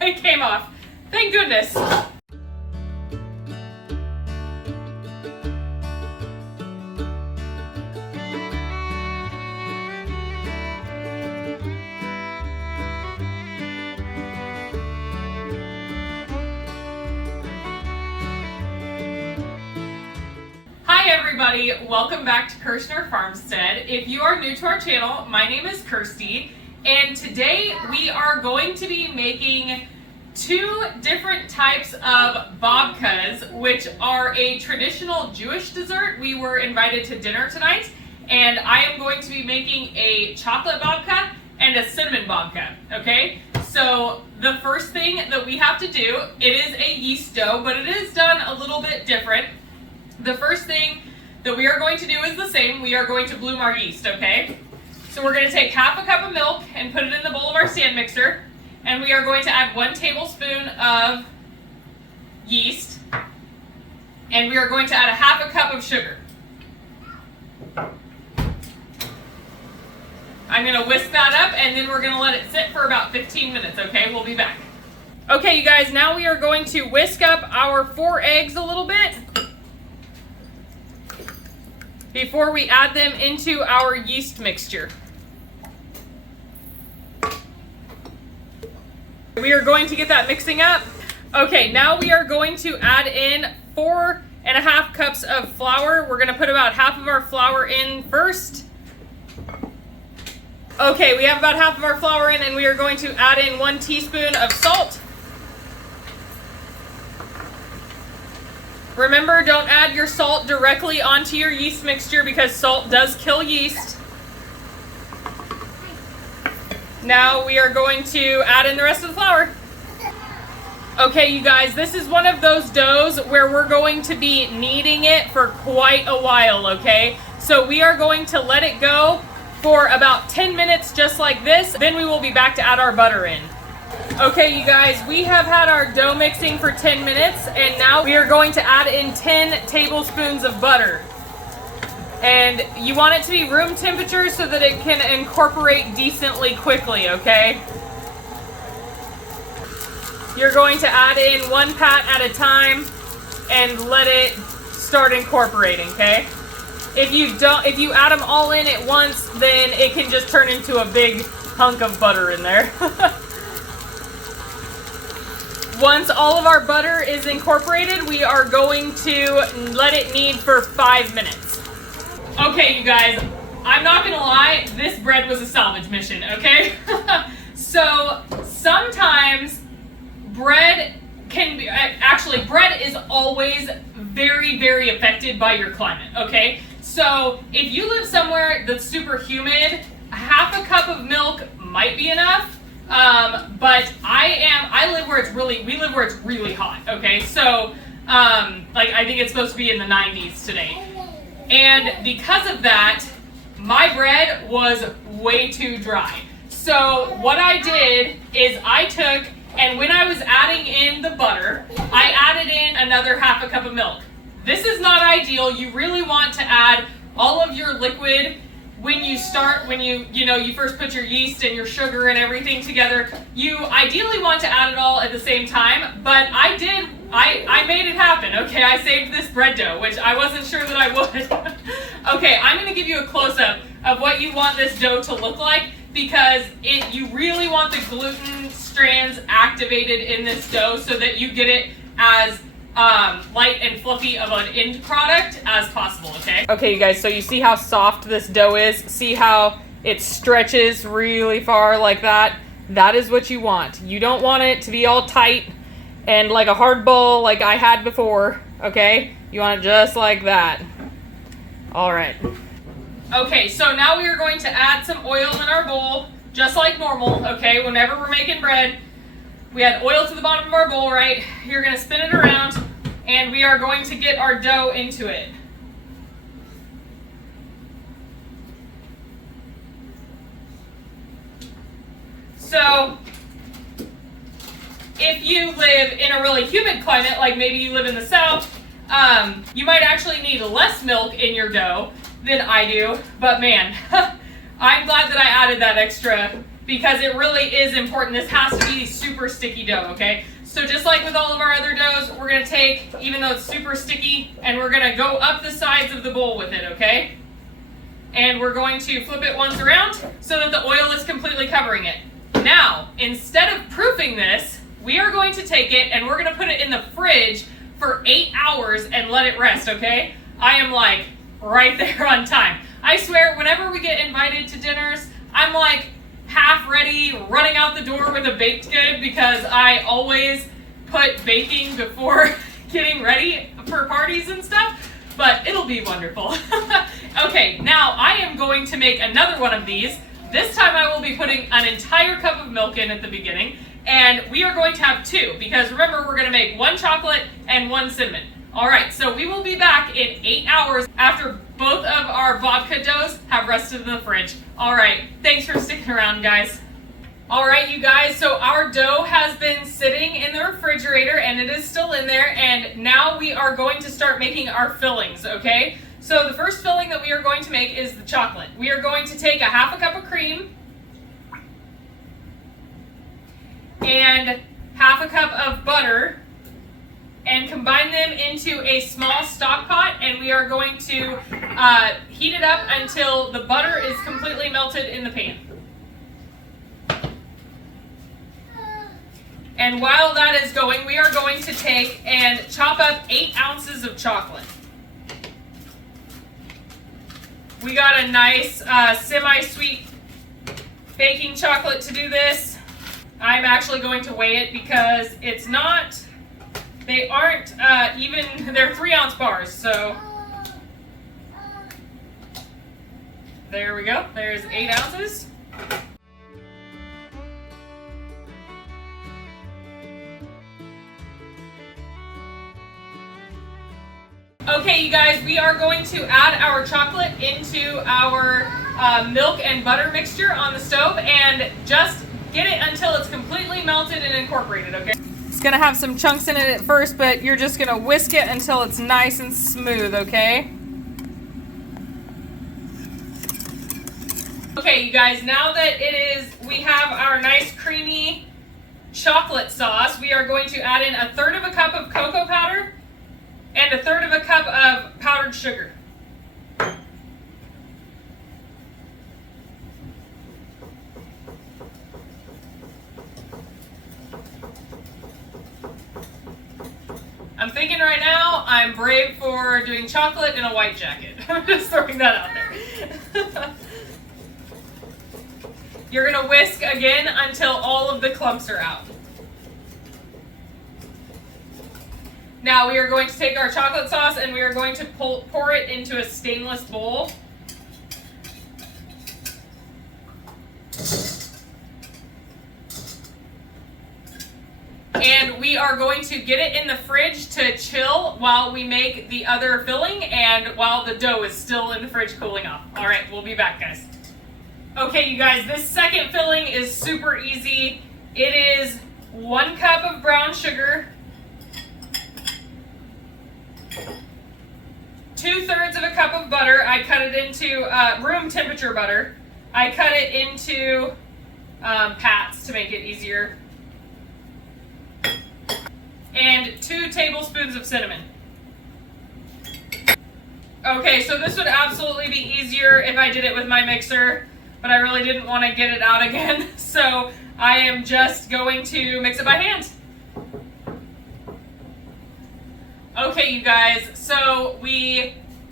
It came off. Thank goodness. Hi everybody, welcome back to Kirshner Farmstead. If you are new to our channel, my name is Kirsty, and today we are going to be making two different types of babkas, which are a traditional Jewish dessert. We were invited to dinner tonight, and I am going to be making a chocolate babka and a cinnamon babka, okay? So the first thing that we have to do, it is a yeast dough, but it is done a little bit different. The first thing that we are going to do is the same. We are going to bloom our yeast, okay? So we're going to take half a cup of milk and put it in the bowl of our stand mixer. And we are going to add 1 tablespoon of yeast. And we are going to add a half a cup of sugar. I'm going to whisk that up and then we're going to let it sit for about 15 minutes, okay? We'll be back. Okay, you guys, now we are going to whisk up our 4 eggs a little bit before we add them into our yeast mixture. We are going to get that mixing up. Okay, now we are going to add in 4.5 cups of flour. We're gonna put about half of our flour in first. Okay, we have about half of our flour in, and we are going to add in 1 teaspoon of salt. Remember, don't add your salt directly onto your yeast mixture because salt does kill yeast. Now we are going to add in the rest of the flour. Okay, you guys, this is one of those doughs where we're going to be kneading it for quite a while, okay? So we are going to let it go for about 10 minutes just like this. Then we will be back to add our butter in. Okay, you guys, we have had our dough mixing for 10 minutes, and now we are going to add in 10 tablespoons of butter. And you want it to be room temperature so that it can incorporate decently quickly, okay? You're going to add in 1 pat at a time and let it start incorporating, okay? If you add them all in at once, then it can just turn into a big hunk of butter in there. Once all of our butter is incorporated, we are going to let it knead for 5 minutes. Okay, you guys, I'm not gonna lie, this bread was a salvage mission, okay? So sometimes bread can be, actually bread is always very, very affected by your climate, okay? So if you live somewhere that's super humid, half a cup of milk might be enough. But we live where it's really hot, okay? So, like, I think it's supposed to be in the 90s today. And because of that, my bread was way too dry. So what I did is I took, and when I was adding in the butter, I added in another half a cup of milk. This is not ideal. You really want to add all of your liquid when you first put your yeast and your sugar and everything together. You ideally want to add it all at the same time, but I made it happen, okay? I saved this bread dough, which I wasn't sure that I would. Okay, I'm gonna give you a close-up of what you want this dough to look like, because you really want the gluten strands activated in this dough so that you get it as light and fluffy of an end product as possible, okay? Okay, you guys, so you see how soft this dough is? See how it stretches really far like that? That is what you want. You don't want it to be all tight and like a hard ball like I had before, okay? You want it just like that. All right. Okay, so now we are going to add some oil in our bowl, just like normal, okay? Whenever we're making bread, we add oil to the bottom of our bowl, right? You're gonna spin it around, and we are going to get our dough into it. So, if you live in a really humid climate, like maybe you live in the south, you might actually need less milk in your dough than I do, but man, I'm glad that I added that extra because it really is important. This has to be super sticky dough, okay? So just like with all of our other doughs, we're gonna take, even though it's super sticky, and we're gonna go up the sides of the bowl with it, okay? And we're going to flip it once around so that the oil is completely covering it. Now, instead of proofing this, we are going to take it and we're gonna put it in the fridge for 8 hours and let it rest, okay? I am like right there on time. I swear, whenever we get invited to dinners, I'm like half ready, running out the door with a baked good because I always put baking before getting ready for parties and stuff, but it'll be wonderful. Okay, now I am going to make another one of these. This time I will be putting an entire cup of milk in at the beginning, and we are going to have 2 because remember, we're gonna make 1 chocolate and 1 cinnamon. All right, so we will be back in 8 hours after both of our babka doughs have rested in the fridge. All right, thanks for sticking around, guys. All right, you guys, so our dough has been sitting in the refrigerator and it is still in there, and now we are going to start making our fillings, okay? So the first filling that we are going to make is the chocolate. We are going to take a half a cup of cream and half a cup of butter and combine them into a small stock pot, and we are going to heat it up until the butter is completely melted in the pan. And while that is going, we are going to take and chop up 8 ounces of chocolate. We got a nice semi-sweet baking chocolate to do this. I'm actually going to weigh it because it's not, they aren't even, they're 3-ounce bars, so there we go, there's 8 ounces. Okay, you guys, we are going to add our chocolate into our milk and butter mixture on the stove and just get it until it's completely melted and incorporated, okay? It's gonna have some chunks in it at first, but you're just gonna whisk it until it's nice and smooth, okay? Okay, you guys, now that we have our nice creamy chocolate sauce, we are going to add in 1/3 of a cup of cocoa powder and 1/3 of a cup of powdered sugar. I'm thinking right now, I'm brave for doing chocolate in a white jacket. I'm just throwing that out there. You're gonna whisk again until all of the clumps are out. Now we are going to take our chocolate sauce and we are going to pour it into a stainless bowl. And we are going to get it in the fridge to chill while we make the other filling and while the dough is still in the fridge cooling off. All right, we'll be back, guys. Okay, you guys, this second filling is super easy. It is 1 cup of brown sugar, 2/3 of a cup of butter. I cut it into room temperature butter. I cut it into pats to make it easier. And 2 tablespoons of cinnamon. Okay, so this would absolutely be easier if I did it with my mixer, but I really didn't want to get it out again, so I am just going to mix it by hand. Okay, you guys, so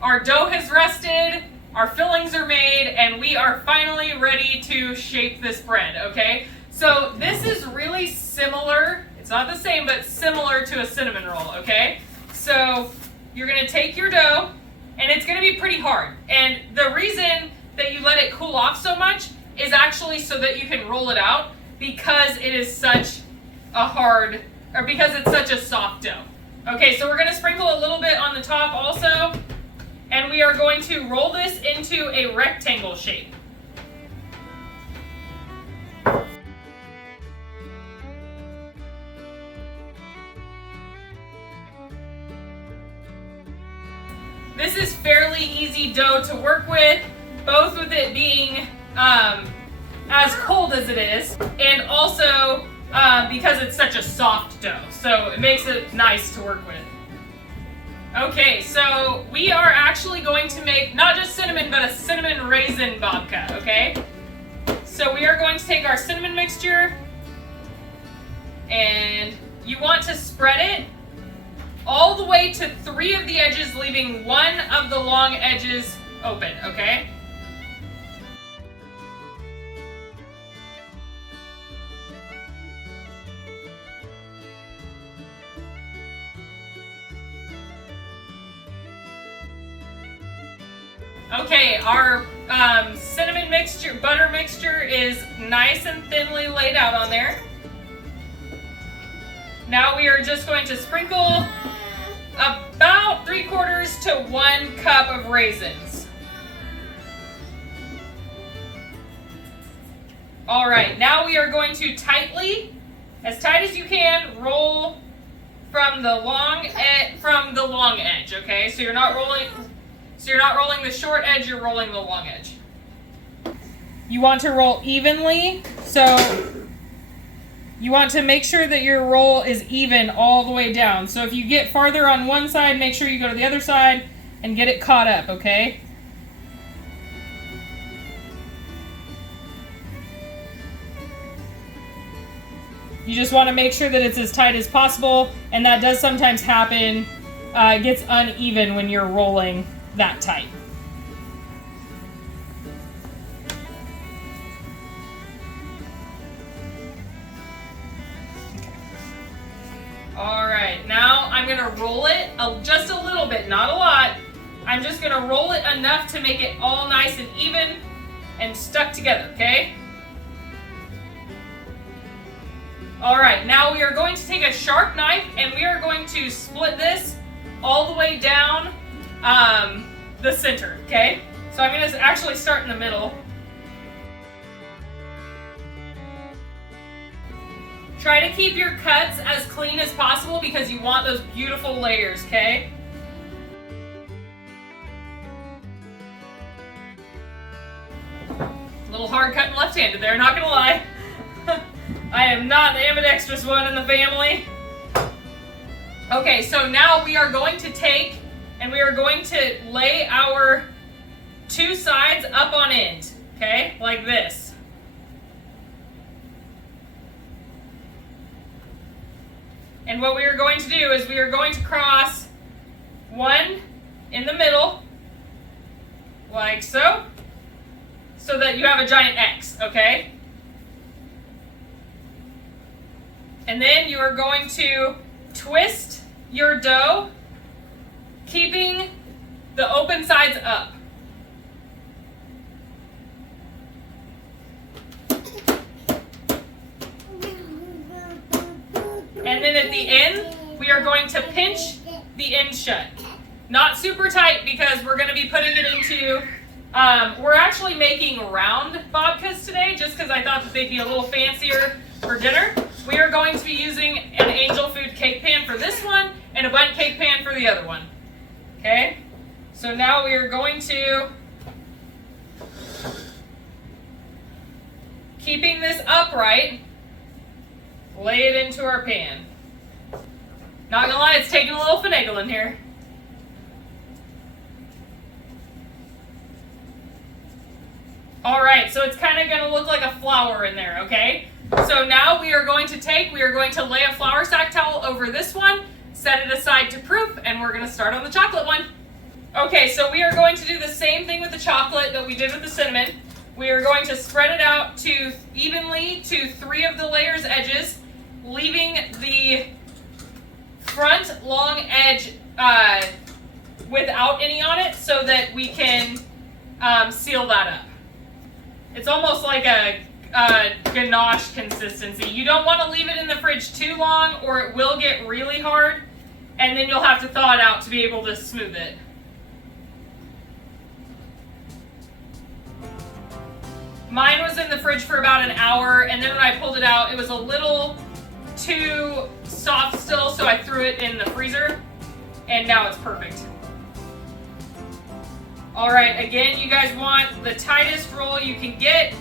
our dough has rested, our fillings are made, and we are finally ready to shape this bread, okay? So this is really similar, it's not the same, but similar to a cinnamon roll, okay? So you're gonna take your dough, and it's gonna be pretty hard. And the reason that you let it cool off so much is actually so that you can roll it out because it is such because it's such a soft dough. Okay, so we're gonna sprinkle a little bit on the top also, and we are going to roll this into a rectangle shape. This is fairly easy dough to work with, both with it being a as cold as it is, and also because it's such a soft dough, so it makes it nice to work with. Okay, so we are actually going to make not just cinnamon, but a cinnamon raisin babka, okay? So we are going to take our cinnamon mixture, and you want to spread it all the way to 3 of the edges, leaving 1 of the long edges open, okay? Okay, our cinnamon mixture, butter mixture is nice and thinly laid out on there. Now we are just going to sprinkle about 3/4 to 1 cup of raisins. All right, now we are going to tightly, as tight as you can, roll from the long edge, okay? So you're not rolling the short edge, you're rolling the long edge. You want to roll evenly, so you want to make sure that your roll is even all the way down. So if you get farther on one side, make sure you go to the other side and get it caught up, okay? You just want to make sure that it's as tight as possible, and that does sometimes happen. It gets uneven when you're rolling that tight. All right, now I'm gonna roll it just a little bit, not a lot. I'm just gonna roll it enough to make it all nice and even and stuck together, okay? All right, now we are going to take a sharp knife and we are going to split this all the way down the center, okay? So I'm gonna actually start in the middle. Try to keep your cuts as clean as possible because you want those beautiful layers, okay? A little hard cutting left-handed there, not gonna lie. I am not the ambidextrous one in the family. Okay, so now we are going to take and we are going to lay our 2 sides up on end, okay? Like this. And what we are going to do is we are going to cross 1 in the middle, like so, so that you have a giant X, okay? And then you are going to twist your dough, keeping the open sides up. And then at the end, we are going to pinch the end shut. Not super tight because we're going to be putting it into, we're actually making round babkas today just because I thought that they'd be a little fancier for dinner. We are going to be using an Angel Food cake pan for this one and a Bundt cake pan for the other one. Okay? So now we are going to, keeping this upright, lay it into our pan. Not gonna lie, it's taking a little finagling here. Alright, so it's kind of gonna look like a flower in there, okay? So now we are going to lay a flour sack towel over this one, set it aside to proof, and we're gonna start on the chocolate one. Okay, so we are going to do the same thing with the chocolate that we did with the cinnamon. We are going to spread it out to evenly to 3 of the layers' edges, leaving the front long edge without any on it so that we can seal that up. It's almost like a ganache consistency. You don't want to leave it in the fridge too long or it will get really hard and then you'll have to thaw it out to be able to smooth it. Mine was in the fridge for about an hour, and then when I pulled it out, it was a little too soft still, so I threw it in the freezer, and now it's perfect. All right, again, you guys want the tightest roll you can get.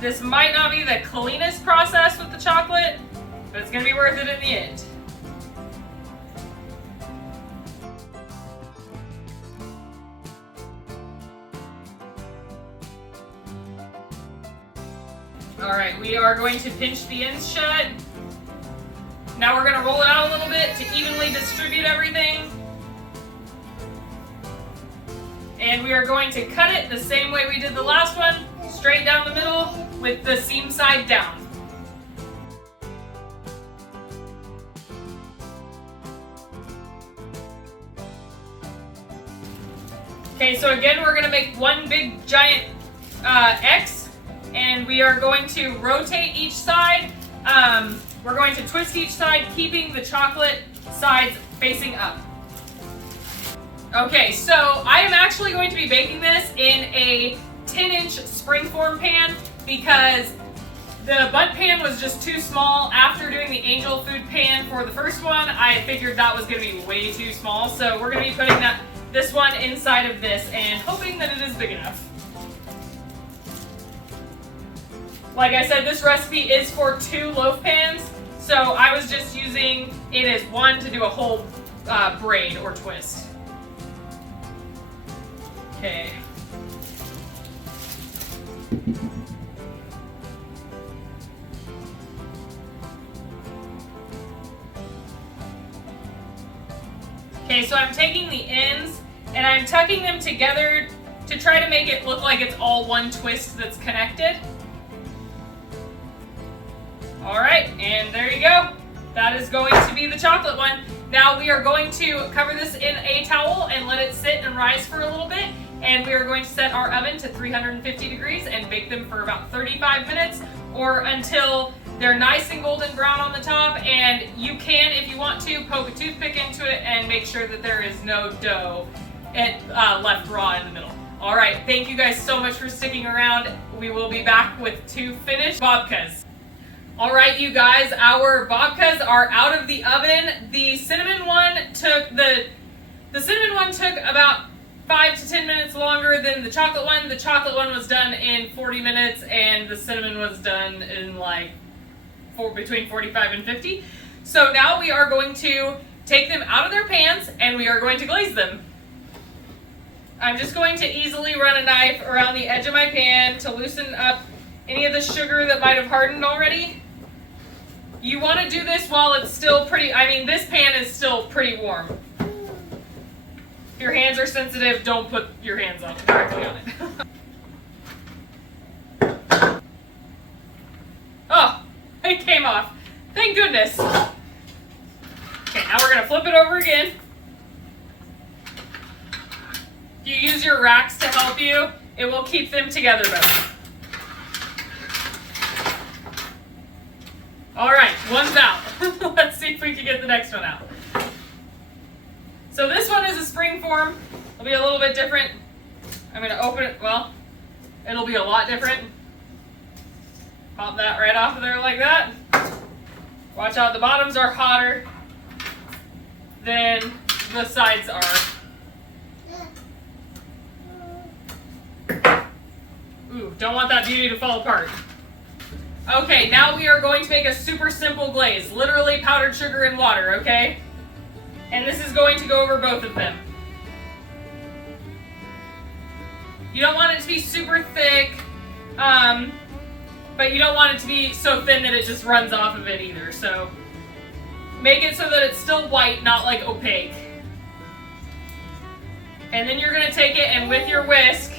This might not be the cleanest process with the chocolate, but it's gonna be worth it in the end. All right, we are going to pinch the ends shut. Now we're gonna roll it out a little bit to evenly distribute everything. And we are going to cut it the same way we did the last one, straight down the middle with the seam side down. Okay, so again, we're gonna make one big giant X, and we are going to rotate each side. We're going to twist each side, keeping the chocolate sides facing up. Okay, so I am actually going to be baking this in a 10-inch springform pan because the bundt pan was just too small. After doing the angel food pan for the first one, I figured that was going to be way too small. So we're going to be putting this one inside of this and hoping that it is big enough. Like I said, this recipe is for 2 loaf pans, so I was just using it as one to do a whole braid or twist. Okay. Okay, so I'm taking the ends and I'm tucking them together to try to make it look like it's all one twist that's connected. All right, and there you go. That is going to be the chocolate one. Now we are going to cover this in a towel and let it sit and rise for a little bit. And we are going to set our oven to 350 degrees and bake them for about 35 minutes or until they're nice and golden brown on the top. And you can, if you want to, poke a toothpick into it and make sure that there is no dough left raw in the middle. All right, thank you guys so much for sticking around. We will be back with 2 finished babkas. All right, you guys, our babkas are out of the oven. The cinnamon one took about 5 to 10 minutes longer than the chocolate one. The chocolate one was done in 40 minutes, and the cinnamon was done in between 45 and 50. So now we are going to take them out of their pans, and we are going to glaze them. I'm just going to easily run a knife around the edge of my pan to loosen up any of the sugar that might have hardened already. You want to do this while it's still this pan is still pretty warm. If your hands are sensitive, don't put your hands directly on it. Oh, it came off. Thank goodness. Okay, now we're going to flip it over again. If you use your racks to help you, it will keep them together better. All right, one's out. Let's see if we can get the next one out. So this one is a spring form. It'll be a little bit different. I'm going to open it. Well, it'll be a lot different. Pop that right off of there like that. Watch out, the bottoms are hotter than the sides are. Ooh, don't want that beauty to fall apart. Okay, now we are going to make a super simple glaze. Literally powdered sugar and water, okay? And this is going to go over both of them. You don't want it to be super thick, but you don't want it to be so thin that it just runs off of it either. So make it so that it's still white, not like opaque. And then you're going to take it and with your whisk,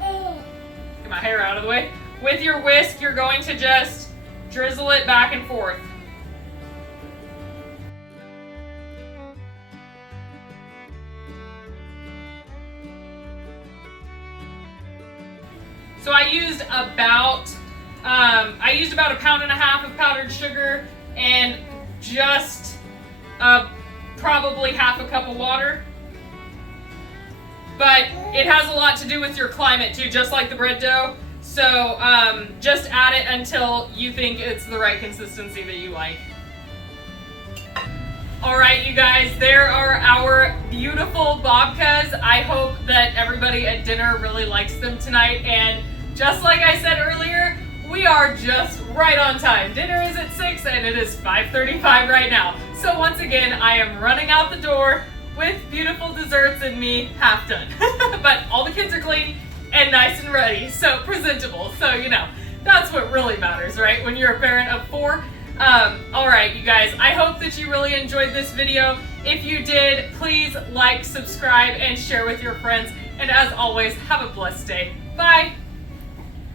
get my hair out of the way. With your whisk, you're going to just drizzle it back and forth. So I used about 1.5 pounds of powdered sugar and just probably half a cup of water. But it has a lot to do with your climate too, just like the bread dough. So just add it until you think it's the right consistency that you like. All right, you guys, there are our beautiful babkas. I hope that everybody at dinner really likes them tonight. And just like I said earlier, we are just right on time. Dinner is at 6 and it is 5:35 right now. So once again, I am running out the door with beautiful desserts and me half done. But all the kids are clean and nice and ready, so presentable. So, you know, that's what really matters, right? When you're a parent of 4. All right, you guys, I hope that you really enjoyed this video. If you did, please like, subscribe, and share with your friends. And as always, have a blessed day. Bye.